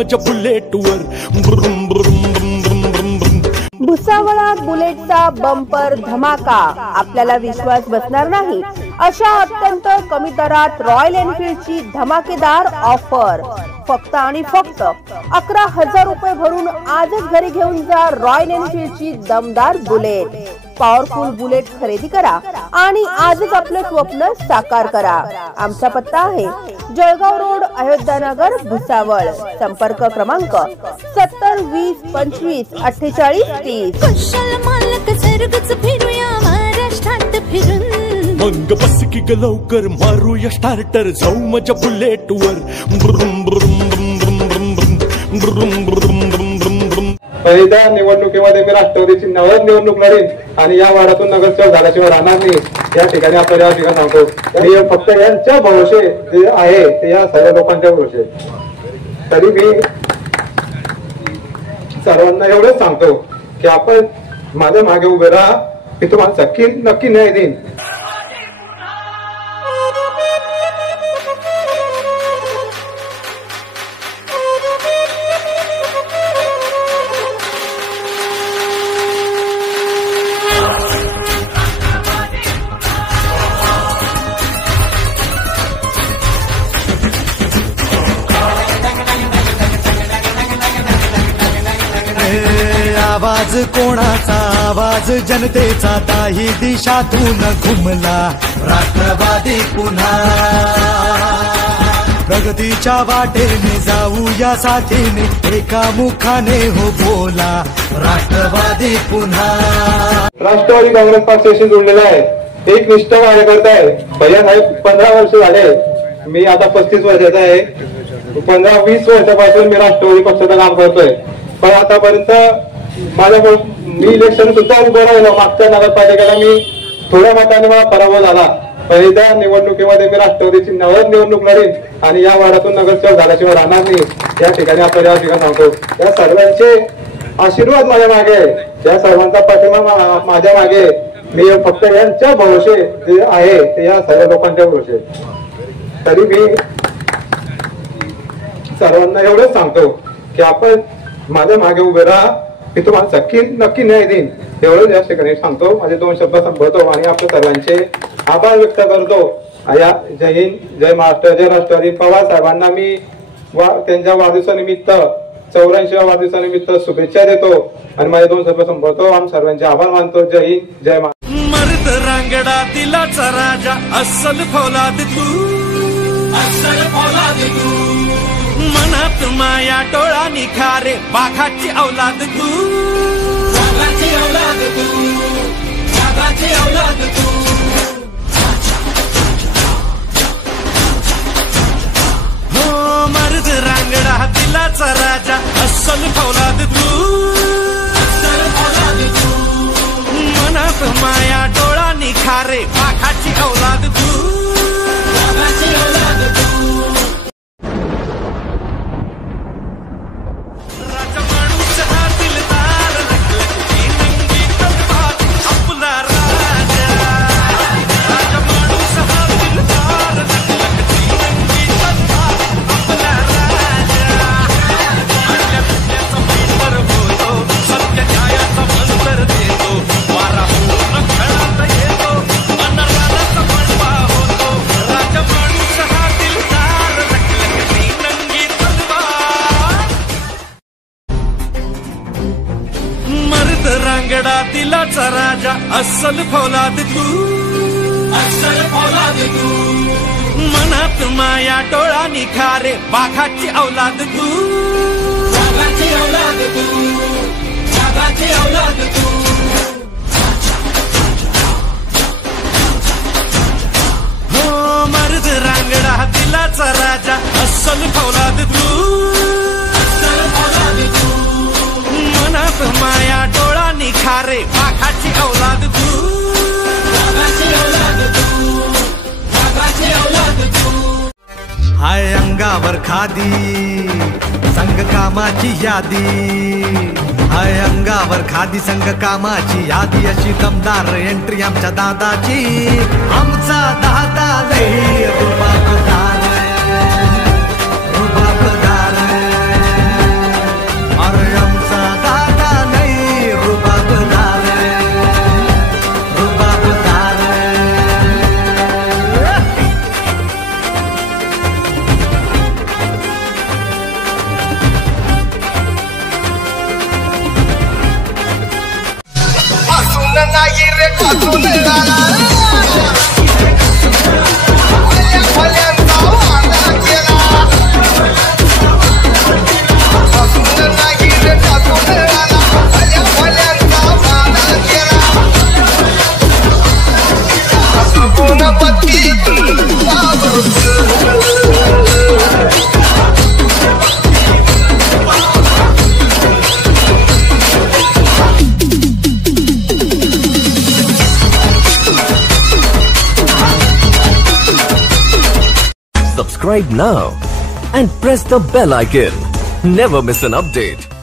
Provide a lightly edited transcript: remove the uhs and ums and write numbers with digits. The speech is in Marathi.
माझ्या बुलेटवर ब्रुम ब्रुम ब्रुम ब्रुम ब्रुम ब्रुम। भुसावळात बुलेटचा बंपर धमाका, आपल्याला विश्वास बसणार नाही अशा अत्यंत कमी दरात रॉयल एनफील्डची धमाकेदार ऑफर। फक्त आणि फक्त 11,000 रुपये भरून आजच घरी घेऊन जा रॉयल एनफील्डची दमदार बुलेट। पॉवरफुल बुलेट खरेदी करा आणि आजच आपलं स्वप्न साकार करा। आमचा पत्ता आहे जळगाव रोड, अयोध्यानगर, भुसावळ। संपर्क क्रमांक 70 20 25 48 30। कुशल मालक सर्गच फिरूया महाराष्ट्रात फिरून। मग बस की ग लवकर मारूया स्टार्टर, जाऊ माझ्या बुलेटवर ब्रुम ब्रुम ब्रुम ब्रुम ब्रुम ब्रुम ब्रुम ब्रुम ब्रुम ब्रुम ब्रुम। पहिल्या निवडणुकीमध्ये मी राष्ट्रवादीची निवडणूक लढीन आणि या वार्डातून नगरसेवक झाल्याशिवाय राहणार नाही। या ठिकाणी आपल्याला या ठिकाणी सांगतो मी फक्त यांच्या भरोसे जे आहे ते या सर्व लोकांच्या भरोसे। तरी मी सर्वांना एवढंच सांगतो की आपण माझ्या मागे उभे राहा, मी तुम्हाला नक्की न्याय देईन। आवाज कोणाचा, आवाज जनतेचा, ताही दिशातून घुमला राष्ट्रवादी पुन्हा। प्रगतीच्या वाटेने जाऊया साथीने, एका मुखाने हो बोला राष्ट्रवादी पुन्हा। राष्ट्रवादी काँग्रेस पक्षाशी जोडलेला आहे, एक निष्ठ कार्यकर्ता आहे। भैया साहेब 15 वर्ष झाले, मी आता 35 वर्षाचा आहे। 15-20 वर्षापासून मी राष्ट्रवादी पक्षाचं काम करतोय, पण आतापर्यंत मी इलेक्शन सुद्धा उभं राहिलो। मागच्या नगरपालिकेला मी थोड्या मताने मला पराभव झाला। पहिल्या निवडणुकीमध्ये मी राष्ट्रवादीची निवडणूक लढीन आणि या वार्डातून नगरसेवक झाल्याशिवाय राहणार नाही। या ठिकाणी आपल्याला या ठिकाणी सांगतो या सर्वांचे आशीर्वाद माझ्या मागे आहे, या सर्वांचा पाठिंबा माझ्या मागे। मी फक्त यांच्या भरोसे जे आहे ते या सर्व लोकांच्या भरोसे। तरी मी सर्वांना एवढंच सांगतो की आपण माझ्या मागे उभे राहा, मी तुम्हाला नक्की न्याय देईन। एवढंच या ठिकाणी सांगतो, माझे 2 शब्द संपवतो आणि आपल्या सर्वांचे आभार व्यक्त करतो। जय हिंद, जय महाराष्ट्र, जय राष्ट्रवादी। पवार साहेबांना मी त्यांच्या वाढदिवसानिमित्त 84व्या वाढदिवसानिमित्त शुभेच्छा देतो आणि माझे 2 शब्द संपवतो। आम सर्वांचे आभार मानतो। जय हिंद, जय महाराष्ट्र। मर्द रांगडा दिलाचा राजा, अस्सल फौलाद तू, अस्सल फौलाद तू। मनात माया डोळा निखारे, बाघाची औलाद तू, बाघाची औलाद तू, बाघाची औलाद तू। हो मर्द रांगडा दिलाचा राजा, अस्सल फौलाद तू, अस्सल फौलाद तू। मनात माया डोळा निखारे, बाघाची औलाद तू, बाघाची औलाद तू। रांगडा दिलाचा राजा, अस्सल फौलाद तू, अस्सल फौलाद तू। मनात माया डोळा निखारे, बाघाची औलाद तू, बाघाची औलाद तू, बाघाची औलाद तू। हो मर्द रांगडा दिलाचा राजा, अस्सल फौलाद तू, अस्सल फौलाद तू। मनात माया डोळा निखारे, बाघाची औलाद तू, बाघाची औलाद तू, बाघाची औलाद तू। हाय अंगावर खादी, संग कामाची यादी, हाय अंगावर खादी संग कामाची यादी। अशी दमदार एंट्री आमच्या दादाची, आमचा दादा लई रुबाबदार, रुबाबदार। टाकून आला Subscribe now and press the bell icon. Never miss an update.